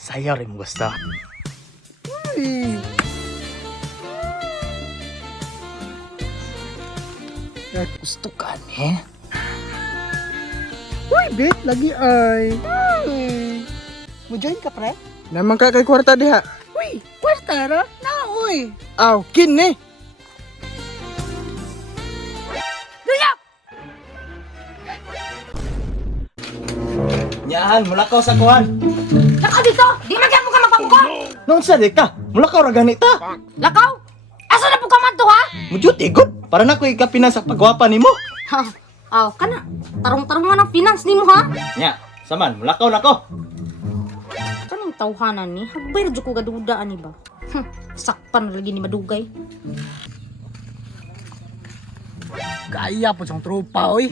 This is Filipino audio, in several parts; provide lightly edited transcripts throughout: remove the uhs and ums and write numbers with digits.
Sayaw rin mo gusto. Uy. Gusto ka ni? Uy, bet, lagi ay. Uy. Mo join ka, pre? Naman ka kay kwarta diha. Uy, kwarta ra? Na, uy. Aw, kin ni. Daya! Yan, mulakaw sa kuhan. Lakaw dito! Di magyan mo ka magpapuko! Nung sa di ka, mulakaw ra ganita. Lakaw! Asa na po ka man to, ha? Mujud igod, para na ko ikapinan sa pagwapa nimo. Ha? Aw, kana. Tarong-tarong nga ng finance ni mo, ha? Nya, saman, mulakaw na ko. Kaning tawhanan ni, hagbay radyo ko gadudaan ni ba? Sakpan lagi ni madugay. Kaya po siyang tropa, oy.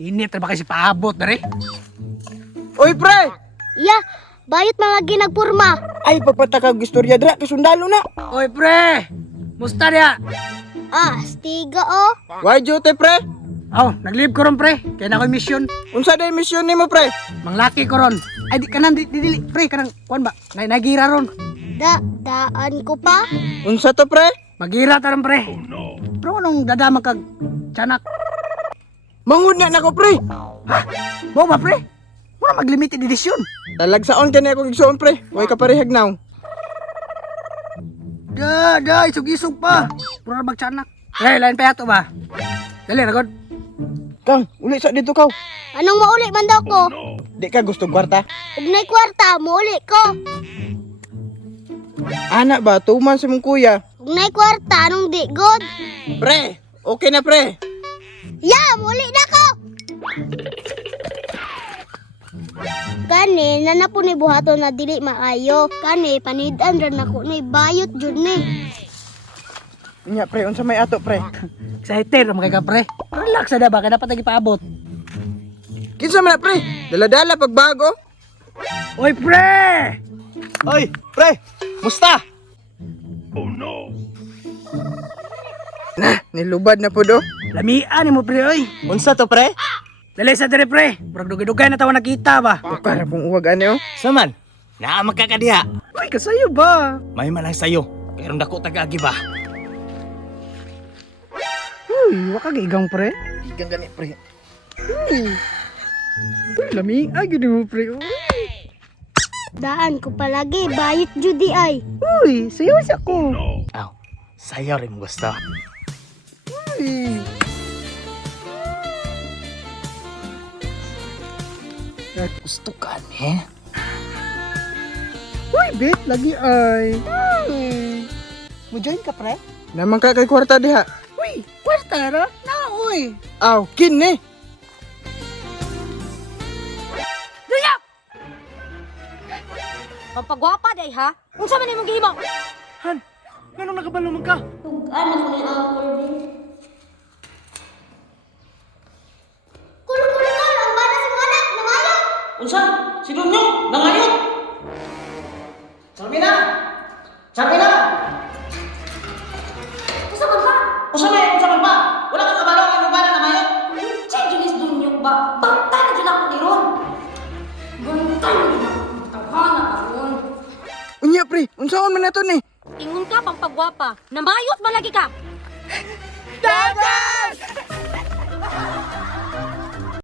Init na ba kasi paabot na rin? Uy, pre! Ya, bayot malagi nagpurma. Ay, pagpataka istorya dra, kasundalo na. Oy, pre! Musta niya? Ah, stiga oh. Why duty, pre? Oh, nag-leave ko ron, pre. Kaya na ako'y mission. Unsa day mission nimo, pre? Manglaki ko ron. Ay, di kanan, dili, pre. Kanang, kuwan ba? Nagira ron. Daan ko pa. Unsa to, pre? Magira ta ron, pre. Pero anong dadama kag tiyanak? Mangud na nako, pre. Mo ba, pre? Muna mag-limited edition. Talagsaon kani akong igsuon, pre. Way ka parehag now. Isog-isog pa. Pura magtiyanak. Lain pa yato ba? Dali, ragod. Kang, uli sa dito kaw. Anong mauli man daw ko? Di ka gusto kwarta? Ug nay kwarta, mauli ko. Anak ba, tuman sa mong kuya. Ug nay kwarta, anong di good? Pre, okay na, pre. Ya, mauli na ko. Kani, nanapo ni buhato na dili maayo. Kani, panidan ra nako ni bayot jud ni. Nya, pre, unsa may ato, pre? Excited naman kay ka, pre. Relax na ba? Kaya dapat lagi paabot. Kinsa man na, pre? Dala-dala pagbago. Oy, pre! Oy, pre, musta? Na, nilubad na po do. Lamian ni mo, pre, oy. Unsa to, pre? Dali sa dire, pre. Murag dugay-dugay na tawa nakita ba? Para pong uwag ano. Saman, naa magkakadiha. Uy, kasayo ba? May malang sayo, pero dako tagagi ba? Uy, waka gigang, pre. Ikan gani, pre. Uy, lamian gini mo, pre. Uy, Daan ko palagi, bayot jud di ay. uy sayo siya ko. Aw, sayaw rin mo gusto. Uy. Gusto ka ni? Uy, bet, lagi ay. Uy. Mo join ka, pre? Naman ka kay kwarta diha. Uy, kwarta ra? Na, uy. Aw, kin ni. Daya! Pampagwapa day, ha? Unsa man imong gihimo? Han, ganun nakabalo man ka? Tugan ako ni Uncle Vin. Kul-kul-kul, ang bana si Manak, namayo. Unsa? Sino nyo? Nangayot? Sarmina! Sarmina! Unsa man ka? Unsa may unsa man ba? Wala kang kabalo ang inyong bala na mayot? Si Julius Dunyok ba? Bantay na dyan ako ni Ron. Bantay na dyan ako. Tawhana ka, Ron. Unya, pre. Unsaon man nato ni? Ingon ka, pampagwapa. Namayot malagi ka. Dadan!